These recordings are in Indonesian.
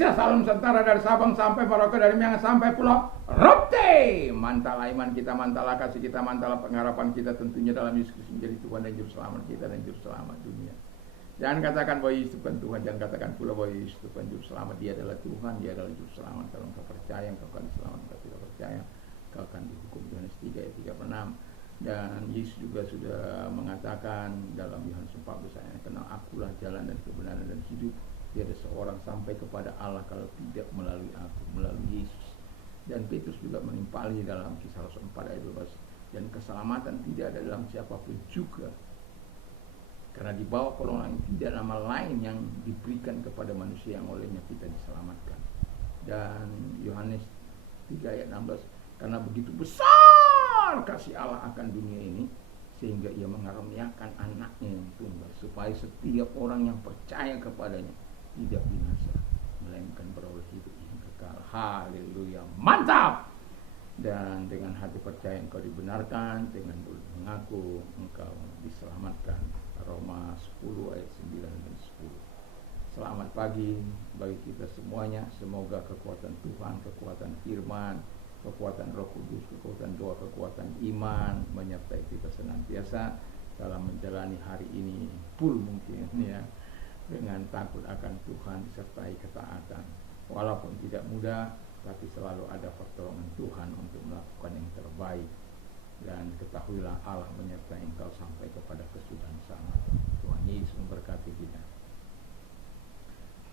Indonesia, salam sejahtera dari Sabang sampai Merauke, dari Miangas sampai Pulau Rote. Mantala iman kita, mantala kasih kita, mantala pengharapan kita tentunya dalam Yesus Kristus menjadi Tuhan dan Juru Selamat kita dan Juru Selamat dunia. Jangan katakan bahwa Yesus bukan Tuhan, jangan katakan pula bahwa Yesus bukan Juru Selamat. Dia adalah Tuhan, Dia adalah Juru Selamat. Kalau engkau percaya, engkau akan diselamatkan. Kalau tidak percaya, engkau akan dihukum. Yohanes 3 ayat 36. Dan Yesus juga sudah mengatakan dalam Yohanes 14 ayat, karena akulah jalan dan kebenaran dan hidup. Tiada seorang sampai kepada Allah kalau tidak melalui aku, melalui Yesus. Dan Petrus juga menimpali dalam Kisah Rasul 4 ayat 12. Dan keselamatan tidak ada dalam siapapun juga, karena di bawah kolong langit tidak nama lain yang diberikan kepada manusia yang olehnya kita diselamatkan. Dan Yohanes 3 ayat 16, karena begitu besar kasih Allah akan dunia ini, sehingga Ia mengaruniakan anaknya yang tunggal, supaya setiap orang yang percaya kepadanya tidak binasa, melainkan beroleh hidup yang kekal. Haleluya, mantap! Dan dengan hati percaya engkau dibenarkan, dengan mulut mengaku engkau diselamatkan. Roma 10 ayat 9 dan 10. Selamat pagi bagi kita semuanya. Semoga kekuatan Tuhan, kekuatan firman, kekuatan Roh Kudus, kekuatan doa, kekuatan iman menyertai kita senantiasa dalam menjalani hari ini full mungkin ya, dengan takut akan Tuhan disertai ketaatan. Walaupun tidak mudah, tapi selalu ada pertolongan Tuhan untuk melakukan yang terbaik. Dan ketahuilah Allah menyertai engkau sampai kepada kesudahan selamat. Tuhan Yesus memberkati kita.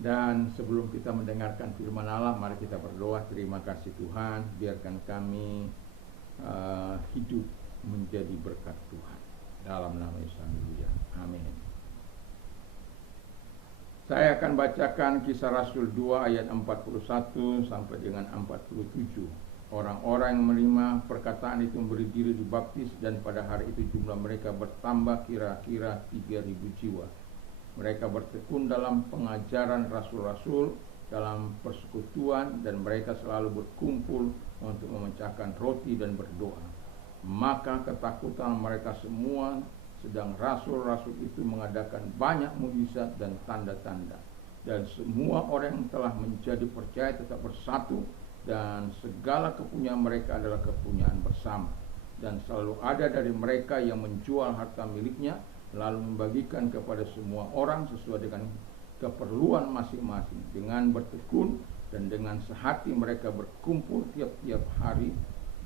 Dan sebelum kita mendengarkan firman Allah, mari kita berdoa. Terima kasih Tuhan, biarkan kami hidup menjadi berkat Tuhan. Dalam nama Yesus, haleluya. Amin. Saya akan bacakan Kisah Rasul 2 ayat 41 sampai dengan 47. Orang-orang yang menerima perkataan itu memberi diri dibaptis, dan pada hari itu jumlah mereka bertambah kira-kira 3.000 jiwa. Mereka bertekun dalam pengajaran rasul-rasul, dalam persekutuan, dan mereka selalu berkumpul untuk memecahkan roti dan berdoa. Maka ketakutan mereka semua, sedang rasul-rasul itu mengadakan banyak mukjizat dan tanda-tanda. Dan semua orang yang telah menjadi percaya tetap bersatu, dan segala kepunyaan mereka adalah kepunyaan bersama. Dan selalu ada dari mereka yang menjual harta miliknya, lalu membagikan kepada semua orang sesuai dengan keperluan masing-masing. Dengan bertekun dan dengan sehati mereka berkumpul tiap-tiap hari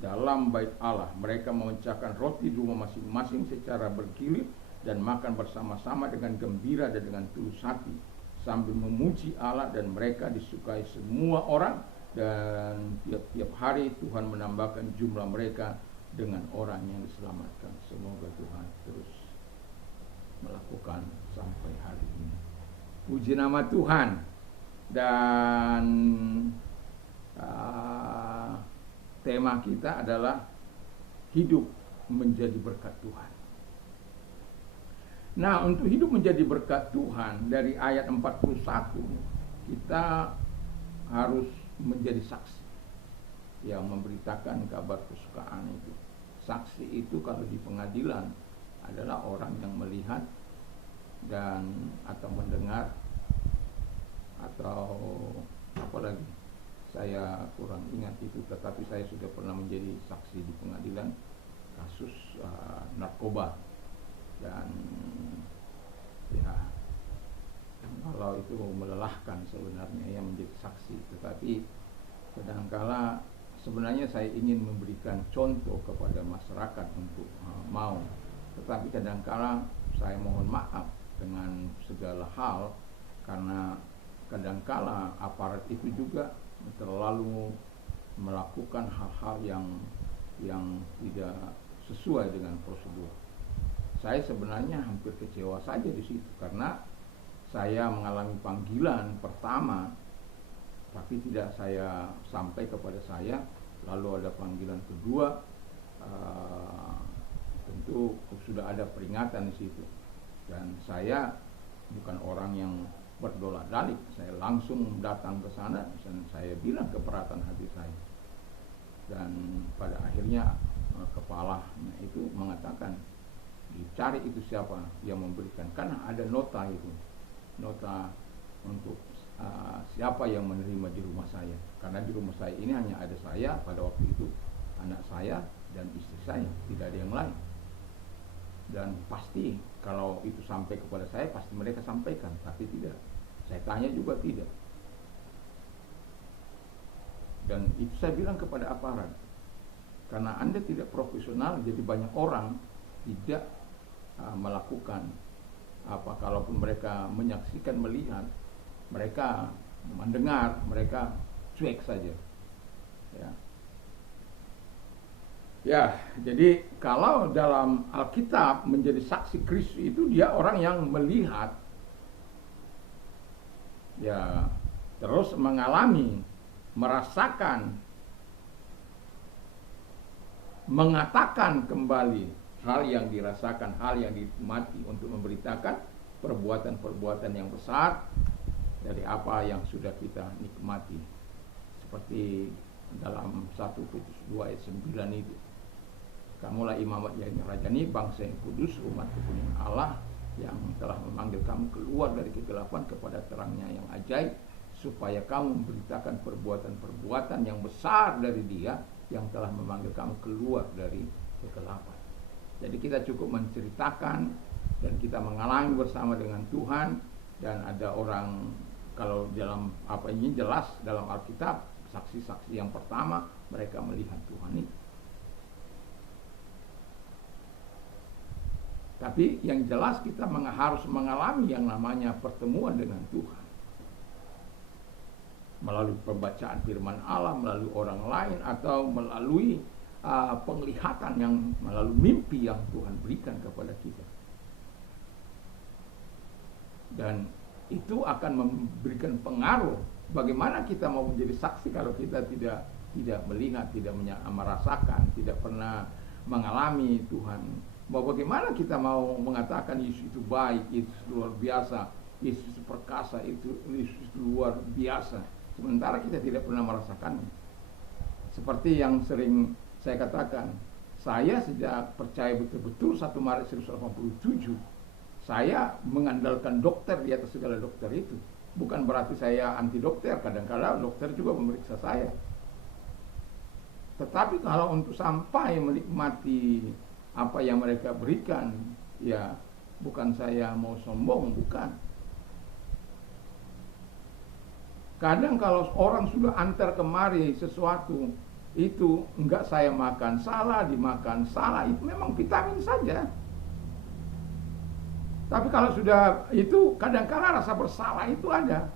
dalam bait Allah. Mereka memecahkan roti di rumah masing-masing secara bergilir dan makan bersama-sama dengan gembira dan dengan tulus hati, sambil memuji Allah, dan mereka disukai semua orang. Dan tiap-tiap hari Tuhan menambahkan jumlah mereka dengan orang yang diselamatkan. Semoga Tuhan terus melakukan sampai hari ini. Puji nama Tuhan. Dan tema kita adalah hidup menjadi berkat Tuhan. Nah, untuk hidup menjadi berkat Tuhan, dari ayat 41 kita harus menjadi saksi yang memberitakan kabar kesukaan itu. Saksi itu kalau di pengadilan adalah orang yang melihat dan atau mendengar, atau apalagi saya kurang ingat itu, tetapi saya sudah pernah menjadi saksi di pengadilan kasus narkoba. Dan ya, kalau itu melelahkan sebenarnya yang menjadi saksi, tetapi kadangkala sebenarnya saya ingin memberikan contoh kepada masyarakat untuk mau, tetapi kadangkala saya mohon maaf dengan segala hal, karena kadangkala aparat itu juga terlalu melakukan hal-hal yang tidak sesuai dengan prosedur. Saya sebenarnya hampir kecewa saja di situ, karena saya mengalami panggilan pertama, tapi tidak saya sampai kepada saya. Lalu ada panggilan kedua, tentu sudah ada peringatan di situ. Dan saya bukan orang yang berdolak-dalik, saya langsung datang ke sana dan saya bilang keberatan hati saya. Dan pada akhirnya kepalanya itu mengatakan, dicari itu siapa yang memberikan, karena ada nota itu, nota untuk siapa yang menerima di rumah saya. Karena di rumah saya ini hanya ada saya pada waktu itu, anak saya dan istri saya, tidak ada yang lain. Dan pasti kalau itu sampai kepada saya, pasti mereka sampaikan, tapi tidak. Saya tanya juga tidak. Dan itu saya bilang kepada aparat, karena Anda tidak profesional, jadi banyak orang tidak melakukan apa, kalaupun mereka menyaksikan, melihat, mereka mendengar, mereka cuek saja. Ya, jadi kalau dalam Alkitab menjadi saksi Kristus itu dia orang yang melihat, ya, terus mengalami, merasakan, mengatakan kembali hal yang dirasakan, hal yang dinikmati untuk memberitakan perbuatan-perbuatan yang besar dari apa yang sudah kita nikmati. Seperti dalam 1 Petrus 2 ayat 9 itu. Kamulah imamat yang rajani, bangsa yang kudus, umat kepunyaan Allah yang telah memanggil kamu keluar dari kegelapan kepada terangnya yang ajaib, supaya kamu memberitakan perbuatan-perbuatan yang besar dari Dia yang telah memanggil kamu keluar dari kegelapan. Jadi kita cukup menceritakan dan kita mengalami bersama dengan Tuhan. Dan ada orang, kalau dalam apa ini jelas dalam Alkitab, saksi-saksi yang pertama mereka melihat Tuhan itu. Tapi yang jelas kita harus mengalami yang namanya pertemuan dengan Tuhan. Melalui pembacaan firman Allah, melalui orang lain, atau melalui penglihatan yang melalui mimpi yang Tuhan berikan kepada kita. Dan itu akan memberikan pengaruh. Bagaimana kita mau menjadi saksi kalau kita tidak melihat, tidak merasakan, tidak pernah mengalami Tuhan. Bagaimana kita mau mengatakan Yesus itu baik, Yesus luar biasa, Yesus itu perkasa, Yesus itu luar biasa, sementara kita tidak pernah merasakannya. Seperti yang sering saya katakan, saya sejak percaya betul-betul 1 Maret 1987, saya mengandalkan dokter di atas segala dokter itu. Bukan berarti saya anti dokter, kadang-kadang dokter juga memeriksa saya. Tetapi kalau untuk sampai menikmati apa yang mereka berikan, ya bukan saya mau sombong, bukan. Kadang kalau orang sudah antar kemari sesuatu, itu enggak saya makan, salah dimakan, salah, itu memang vitamin saja. Tapi kalau sudah itu, kadang-kadang rasa bersalah itu ada.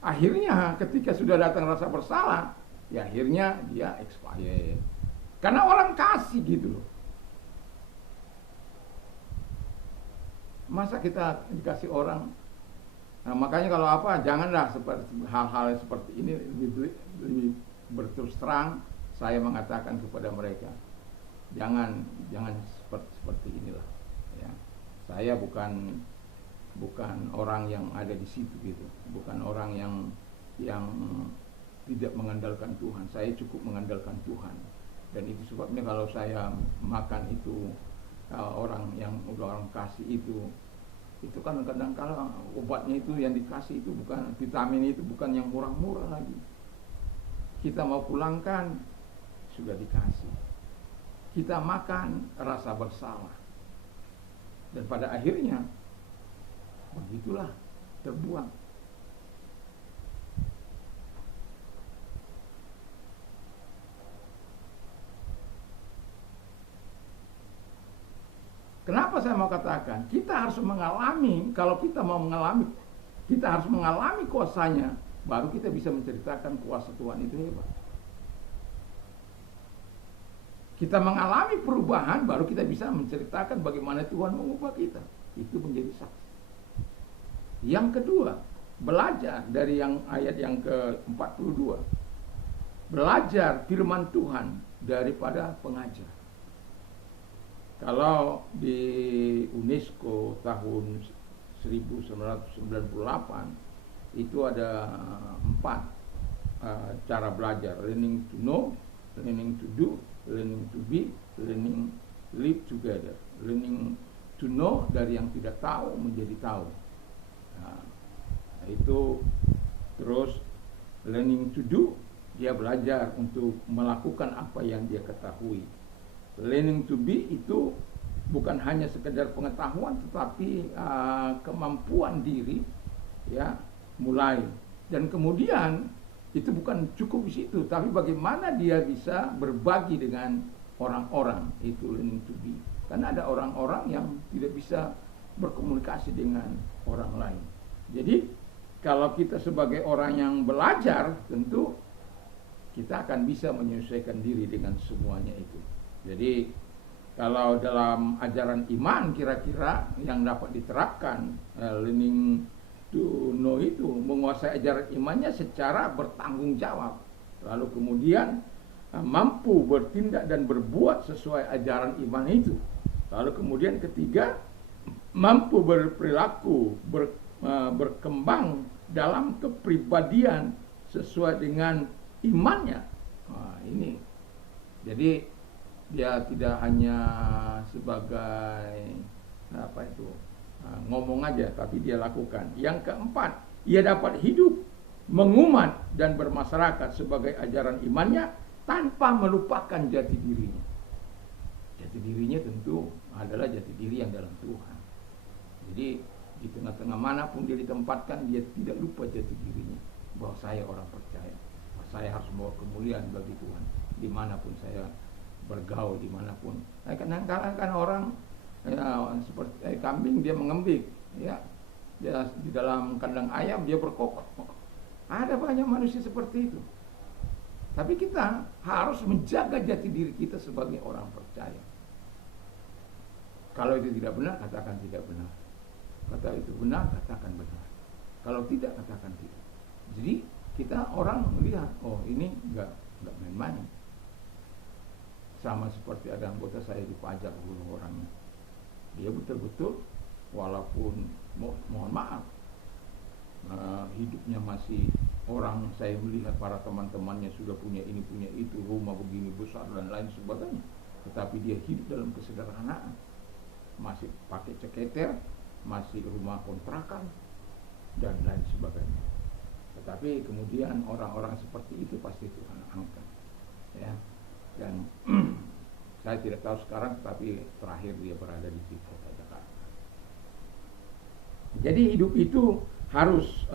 Akhirnya ketika sudah datang rasa bersalah, ya akhirnya dia expired. Karena orang kasih gitu loh. Masa kita dikasih orang? Nah, makanya kalau apa, janganlah seperti hal-hal seperti ini, lebih berterus terang saya mengatakan kepada mereka, jangan seperti inilah. Ya. Saya bukan orang yang ada di situ gitu, bukan orang yang tidak mengandalkan Tuhan. Saya cukup mengandalkan Tuhan. Dan itu sebabnya kalau saya makan itu orang yang udah orang kasih itu kan kadang-kadang obatnya itu yang dikasih itu bukan vitamin, itu bukan yang murah-murah lagi. Kita mau pulangkan sudah dikasih. Kita makan rasa bersalah. Dan pada akhirnya begitulah terbuang. Kenapa saya mau katakan? Kita harus mengalami, kalau kita mau mengalami, kita harus mengalami kuasanya, baru kita bisa menceritakan kuasa Tuhan itu hebat. Kita mengalami perubahan, baru kita bisa menceritakan bagaimana Tuhan mengubah kita. Itu menjadi saksi. Yang kedua, belajar dari yang ayat yang ke-42. Belajar firman Tuhan daripada pengajar. Kalau di UNESCO tahun 1998 itu ada 4 cara belajar: learning to know, learning to do, learning to be, learning live together, learning to know dari yang tidak tahu menjadi tahu. Nah, itu terus learning to do, dia belajar untuk melakukan apa yang dia ketahui. Learning to be itu bukan hanya sekedar pengetahuan, tetapi kemampuan diri, ya, mulai. Dan kemudian itu bukan cukup di situ, tapi bagaimana dia bisa berbagi dengan orang-orang, itu learning to be. Karena ada orang-orang yang tidak bisa berkomunikasi dengan orang lain. Jadi kalau kita sebagai orang yang belajar, tentu kita akan bisa menyesuaikan diri dengan semuanya itu. Jadi kalau dalam ajaran iman kira-kira yang dapat diterapkan learning to know itu menguasai ajaran imannya secara bertanggung jawab. Lalu kemudian mampu bertindak dan berbuat sesuai ajaran iman itu. Lalu kemudian ketiga, mampu berperilaku, berkembang dalam kepribadian sesuai dengan imannya. Nah, ini. Jadi dia tidak hanya sebagai ngomong aja, tapi dia lakukan. Yang keempat, ia dapat hidup, mengumat dan bermasyarakat sebagai ajaran imannya tanpa melupakan jati dirinya. Jati dirinya tentu adalah jati diri yang dalam Tuhan. Jadi di tengah-tengah manapun dia ditempatkan, dia tidak lupa jati dirinya, bahwa saya orang percaya, saya harus membawa kemuliaan bagi Tuhan dimanapun saya bergaul, dimanapun. Kadang-kadang kan orang seperti kambing dia mengembik, ya, dia di dalam kandang ayam dia berkokok. Ada banyak manusia seperti itu. Tapi kita harus menjaga jati diri kita sebagai orang percaya. Kalau itu tidak benar, katakan tidak benar. Kata itu benar, katakan benar. Kalau tidak, katakan tidak. Jadi kita orang melihat, oh ini enggak main-main. Sama seperti ada anggota saya dipajak dulu orangnya. Dia betul-betul walaupun mohon maaf, hidupnya masih orang, saya melihat para teman-temannya sudah punya ini, punya itu, rumah begini besar dan lain sebagainya. Tetapi dia hidup dalam kesederhanaan. Masih pakai ceketer, masih rumah kontrakan dan lain sebagainya. Tetapi kemudian orang-orang seperti itu pasti Tuhan angkat, ya. Dan saya tidak tahu sekarang, tapi terakhir dia berada di kota Jakarta. Jadi hidup itu harus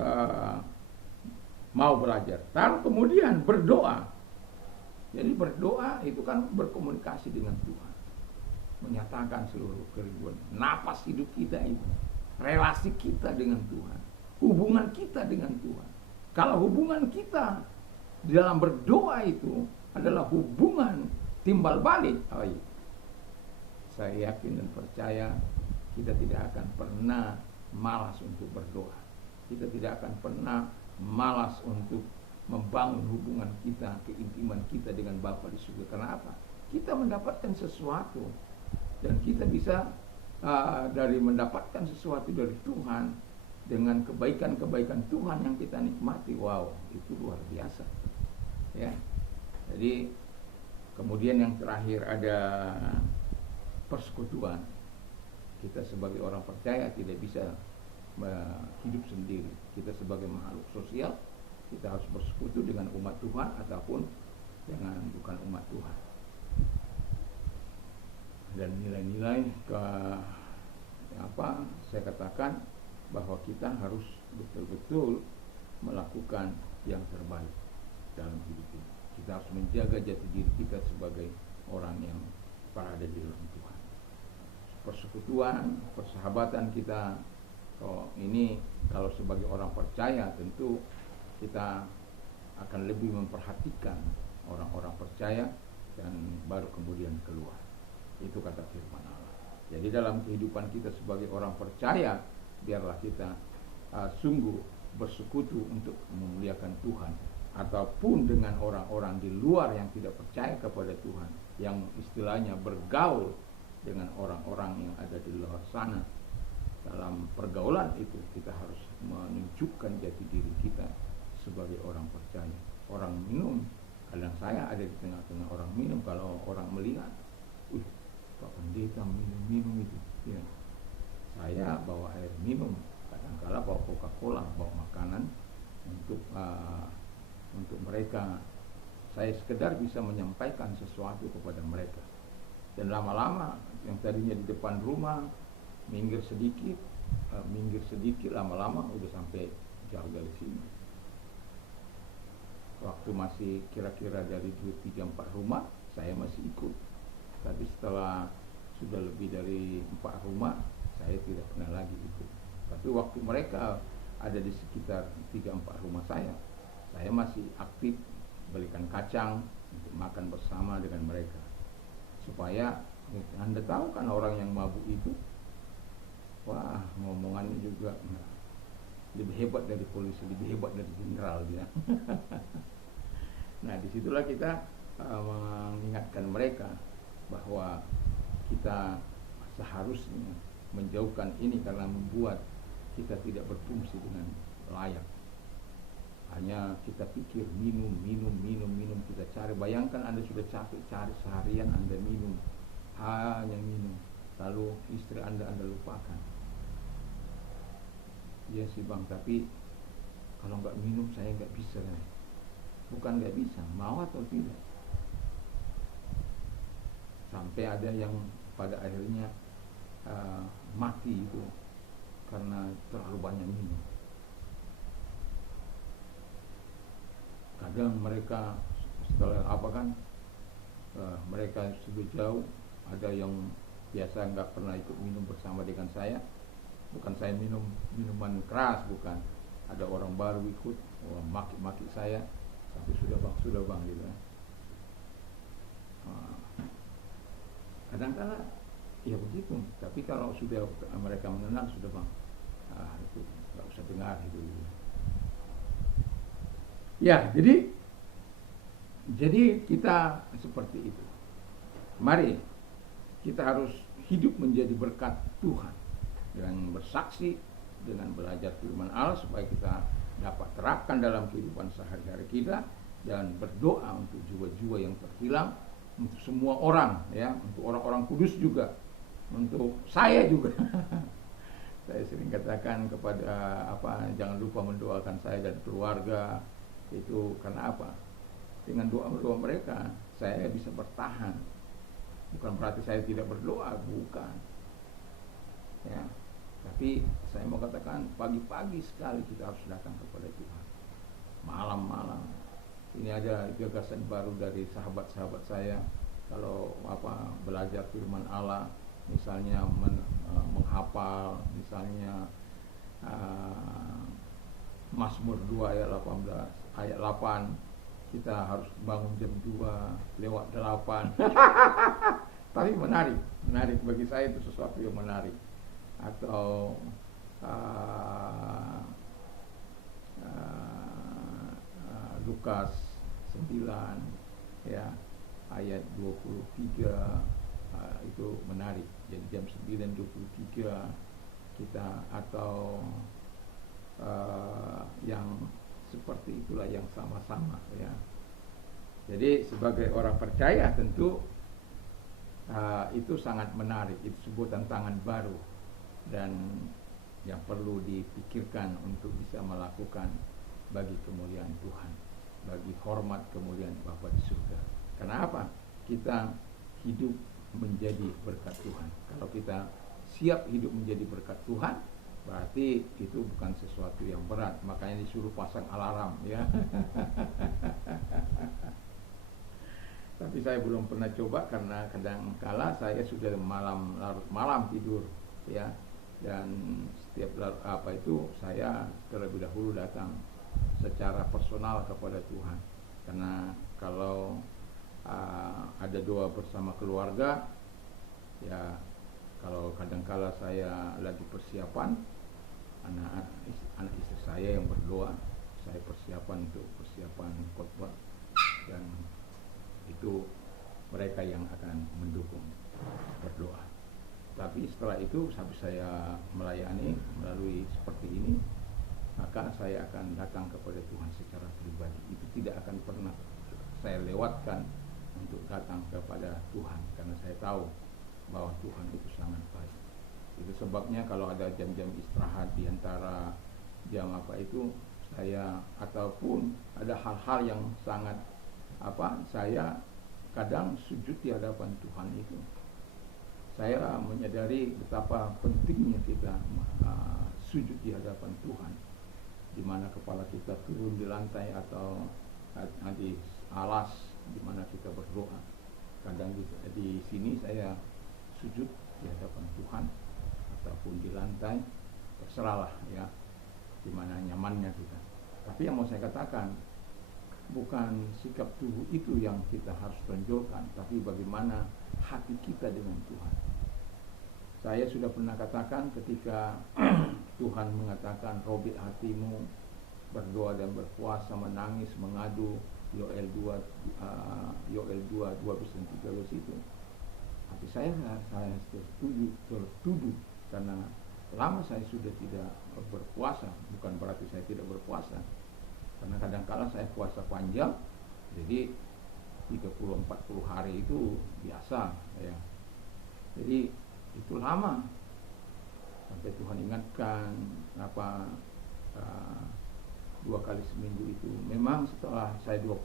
mau belajar. Lalu kemudian berdoa. Jadi berdoa itu kan berkomunikasi dengan Tuhan, menyatakan seluruh kerinduan, napas hidup kita itu, relasi kita dengan Tuhan, hubungan kita dengan Tuhan. Kalau hubungan kita di dalam berdoa itu adalah hubungan timbal balik, saya yakin dan percaya kita tidak akan pernah malas untuk berdoa. Kita tidak akan pernah malas untuk membangun hubungan kita, keintiman kita dengan Bapa di surga. Karena apa? Kita mendapatkan sesuatu, dan kita bisa dari mendapatkan sesuatu dari Tuhan dengan kebaikan-kebaikan Tuhan yang kita nikmati. Wow, itu luar biasa, ya. Jadi kemudian yang terakhir ada persekutuan. Kita sebagai orang percaya tidak bisa hidup sendiri. Kita sebagai makhluk sosial, kita harus bersekutu dengan umat Tuhan ataupun dengan bukan umat Tuhan. Dan nilai-nilai saya katakan bahwa kita harus betul-betul melakukan yang terbaik dalam hidup ini. Kita harus menjaga jati diri kita sebagai orang yang berada di dalam Tuhan. Persekutuan, persahabatan kita, ini kalau sebagai orang percaya tentu kita akan lebih memperhatikan orang-orang percaya dan baru kemudian keluar. Itu kata firman Allah. Jadi dalam kehidupan kita sebagai orang percaya, biarlah kita sungguh bersekutu untuk memuliakan Tuhan, ataupun dengan orang-orang di luar yang tidak percaya kepada Tuhan, yang istilahnya bergaul dengan orang-orang yang ada di luar sana. Dalam pergaulan itu kita harus menunjukkan jati diri kita sebagai orang percaya. Orang minum, kadang saya ada di tengah-tengah orang minum, kalau orang melihat, Pak Pendeta minum itu, ya, Saya bawa air minum, kadang-kala bawa Coca-Cola, bawa makanan untuk mereka. Saya sekedar bisa menyampaikan sesuatu kepada mereka. Dan lama-lama yang tadinya di depan rumah minggir sedikit, lama-lama udah sampai jauh dari sini. Waktu masih kira-kira dari 2, 3, 4 rumah saya masih ikut. Tapi setelah sudah lebih dari 4 rumah saya tidak pernah lagi ikut. Tapi waktu mereka ada di sekitar 3, 4 rumah saya masih aktif belikan kacang untuk makan bersama dengan mereka. Supaya Anda tahu kan orang yang mabuk itu, wah ngomongannya juga lebih hebat dari polisi, lebih hebat dari jenderal dia. Nah disitulah kita mengingatkan mereka bahwa kita seharusnya menjauhkan ini karena membuat kita tidak berfungsi dengan layak. Hanya kita pikir minum, kita cari. Bayangkan Anda sudah capek cari seharian, Anda minum, hanya minum, lalu istri Anda lupakan. Ya sih bang, tapi kalau nggak minum saya nggak bisa kan? Bukan nggak bisa, mau atau tidak. Sampai ada yang pada akhirnya mati itu karena terlalu banyak minum. Kadang mereka setelah mereka sudah jauh, ada yang biasa nggak pernah ikut minum bersama dengan saya. Bukan saya minum minuman keras, bukan. Ada orang baru ikut, maki-maki saya sampai sudah bang gitu. Kadang-kadang ya begitu, tapi kalau sudah mereka mengenal sudah bang, itu nggak usah dengar itu. Ya, jadi kita seperti itu. Mari kita harus hidup menjadi berkat Tuhan dengan bersaksi, dengan belajar firman Allah supaya kita dapat terapkan dalam kehidupan sehari-hari kita, dan berdoa untuk jiwa-jiwa yang terhilang, untuk semua orang ya, untuk orang-orang kudus juga, untuk saya juga. Saya sering katakan kepada jangan lupa mendoakan saya dan keluarga. Itu karena apa? Dengan doa-doa mereka saya bisa bertahan. Bukan berarti saya tidak berdoa, bukan. Ya, tapi saya mau katakan pagi-pagi sekali kita harus datang kepada Tuhan. Malam-malam. Ini ada gagasan baru dari sahabat-sahabat saya. Kalau belajar firman Allah, misalnya menghafal, misalnya Mazmur 2 ayat 18, ayat 8, kita harus bangun jam 2:08. Tapi menarik bagi saya, itu sesuatu yang menarik. Atau Lukas 9 ya, ayat 23, itu menarik. Jadi jam 9:23 kita, atau yang seperti itulah yang sama-sama ya. Jadi sebagai orang percaya tentu itu sangat menarik. Itu sebuah tantangan baru dan yang perlu dipikirkan untuk bisa melakukan bagi kemuliaan Tuhan, bagi hormat kemuliaan Bapa di surga. Karena apa? Kita hidup menjadi berkat Tuhan. Kalau kita siap hidup menjadi berkat Tuhan, berarti itu bukan sesuatu yang berat. Makanya disuruh pasang alarm ya. Tapi saya belum pernah coba karena kadang-kala saya sudah larut malam tidur ya. Dan setiap saya terlebih dahulu datang secara personal kepada Tuhan. Karena kalau ada doa bersama keluarga ya, kalau kadang-kala saya lagi persiapan, anak istri saya yang berdoa, saya persiapan untuk persiapan khotbah, dan itu mereka yang akan mendukung berdoa. Tapi setelah itu habis saya melayani melalui seperti ini, maka saya akan datang kepada Tuhan secara pribadi. Itu tidak akan pernah saya lewatkan untuk datang kepada Tuhan, karena saya tahu bahwa Tuhan itu sangat baik. Itu sebabnya kalau ada jam-jam istirahat di antara jam apa itu, saya ataupun ada hal-hal yang sangat saya kadang sujud di hadapan Tuhan itu. Saya menyadari betapa pentingnya kita sujud di hadapan Tuhan, di mana kepala kita turun di lantai atau di alas, di mana kita berdoa. Kadang di sini saya sujud di hadapan Tuhan ataupun di lantai, terserahlah ya, di mana nyamannya kita. Tapi yang mau saya katakan, bukan sikap tubuh itu yang kita harus tonjolkan, tapi bagaimana hati kita dengan Tuhan. Saya sudah pernah katakan ketika Tuhan mengatakan robek hatimu, berdoa dan berpuasa, menangis, mengadu, Yoel 2 12-13 itu. Tapi saya tertuduh karena lama saya sudah tidak berpuasa. Bukan berarti saya tidak berpuasa, karena kadang-kala saya puasa panjang, jadi 30-40 hari itu biasa ya. Jadi itu lama, sampai Tuhan ingatkan 2 kali seminggu itu. Memang setelah saya 2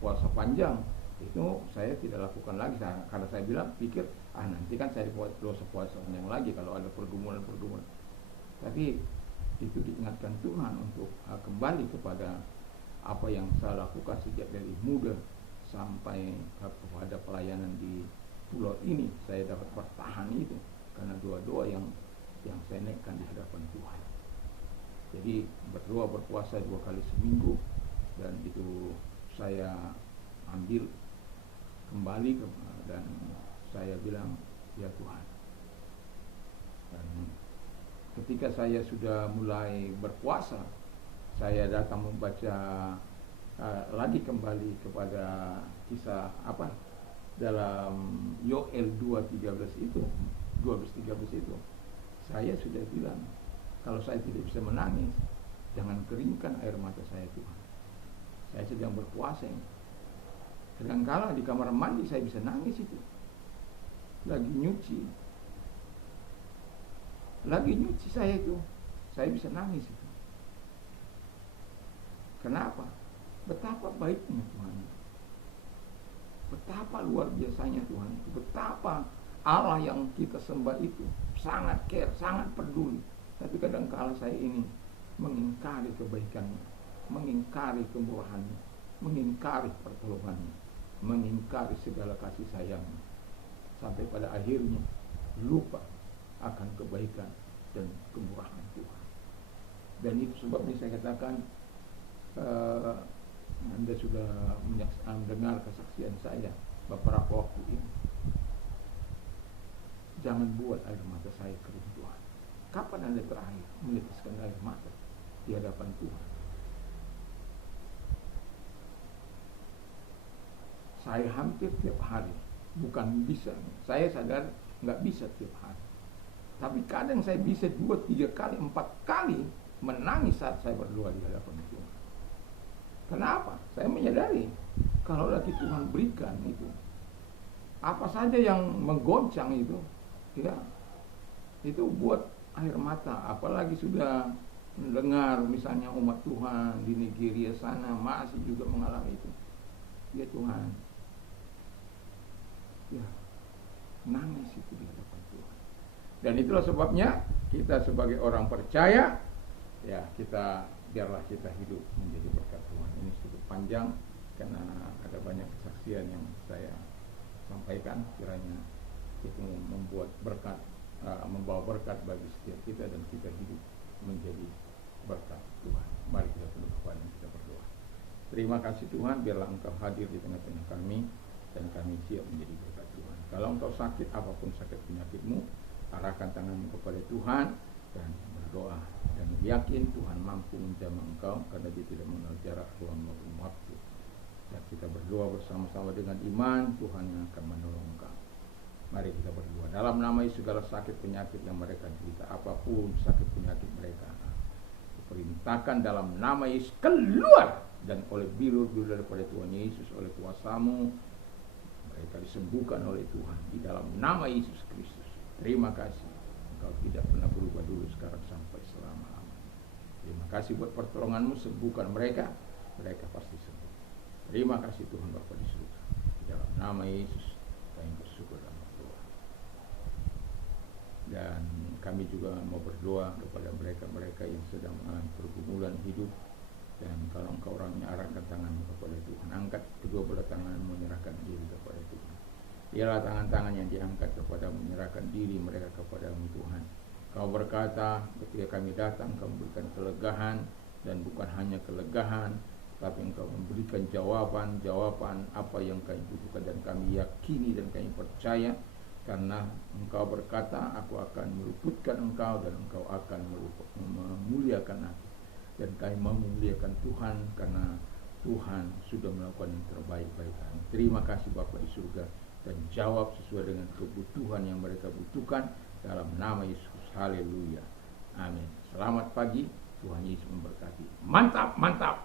puasa panjang itu saya tidak lakukan lagi, karena saya pikir nanti kan saya dosa puasa panjang lagi kalau ada pergumulan. Tapi itu diingatkan Tuhan untuk kembali kepada apa yang saya lakukan sejak dari muda sampai kepada pelayanan di pulau ini. Saya dapat bertahan itu karena doa-doa yang saya naikkan di hadapan Tuhan. Jadi berdoa berpuasa 2 kali seminggu, dan itu saya ambil kembali dan saya bilang, ya Tuhan. Dan ketika saya sudah mulai berpuasa, saya datang membaca lagi kembali kepada kisah dalam Yoel 2:13 itu, 12-13 itu. Saya sudah bilang, kalau saya tidak bisa menangis, jangan keringkan air mata saya Tuhan. Saya sedang berpuasa ini. Kadang-kala di kamar mandi saya bisa nangis itu. Lagi nyuci saya itu, saya bisa nangis itu. Kenapa? Betapa baiknya Tuhan. Betapa luar biasanya Tuhan. Betapa Allah yang kita sembah itu sangat care, sangat peduli. Tapi kadang-kala saya ini mengingkari kebaikannya, mengingkari kemurahannya, mengingkari pertolongannya, mengingkari segala kasih sayangnya, sampai pada akhirnya lupa akan kebaikan dan kemurahan Tuhan. Dan itu sebabnya saya katakan, Anda sudah mendengar kesaksian saya beberapa waktu ini. Jangan buat air mata saya kering Tuhan. Kapan Anda terakhir meneteskan air mata di hadapan Tuhan? Saya hampir tiap hari, bukan bisa, saya sadar nggak bisa tiap hari. Tapi kadang saya bisa 2, 3 kali, 4 kali menangis saat saya berdoa di hadapan Tuhan. Kenapa? Saya menyadari kalau lagi Tuhan berikan itu, apa saja yang menggoncang itu, ya, itu buat air mata. Apalagi sudah mendengar misalnya umat Tuhan di Nigeria sana masih juga mengalami itu. Ya Tuhan, ya nangis itu di hadapan Tuhan. Dan itulah sebabnya kita sebagai orang percaya, ya biarlah kita hidup menjadi berkat Tuhan. Ini cukup panjang karena ada banyak kesaksian yang saya sampaikan. Kiranya itu membawa berkat bagi setiap kita, dan kita hidup menjadi berkat Tuhan. Mari kita tunduk kepala dan kita berdoa. Terima kasih Tuhan, biarlah Engkau hadir di tengah-tengah kami, dan kami siap menjadi berkat Tuhan. Kalau Engkau sakit, apapun sakit penyakitmu, arahkan tanganmu kepada Tuhan dan berdoa, dan yakin Tuhan mampu menjamah engkau, karena Dia tidak mengenal jarak, ruang maupun waktu. Dan kita berdoa bersama-sama dengan iman, Tuhan yang akan menolong engkau. Mari kita berdoa. Dalam nama Yesus, segala sakit penyakit yang mereka derita, apapun sakit penyakit mereka, perintahkan dalam nama Yesus keluar, dan oleh bilur-bilur daripada Tuhan Yesus, oleh kuasa-Mu mereka disembuhkan oleh Tuhan di dalam nama Yesus Kristus. Terima kasih. Engkau tidak pernah berubah dulu, sekarang sampai selama-lamanya. Terima kasih buat pertolongan-Mu, sembuhkan mereka, mereka pasti sembuh. Terima kasih Tuhan Bapa di surga. Di dalam nama Yesus kami bersyukur dan berdoa. Dan kami juga mau berdoa kepada mereka-mereka yang sedang mengalami pergumulan hidup. Dan kalau Engkau orangnya, arahkan tangan-Mu kepada Tuhan. Angkat kedua belah tangan-Mu, menyerahkan diri kepada Tuhan. Ialah tangan-tangan yang diangkat kepada menyerahkan diri mereka kepada-Mu Tuhan. Kau berkata ketika kami datang, Kau memberikan kelegahan, dan bukan hanya kelegahan, tapi Engkau memberikan jawaban apa yang kami butuhkan, dan kami yakini dan kami percaya, karena Engkau berkata, aku akan meluputkan Engkau dan Engkau akan memuliakan aku. Dan kami mau memuliakan Tuhan karena Tuhan sudah melakukan yang terbaik bagi kami. Terima kasih Bapa di surga, dan jawab sesuai dengan kebutuhan yang mereka butuhkan dalam nama Yesus. Haleluya. Amin. Selamat pagi. Tuhan Yesus memberkati. Mantap, mantap, mantap.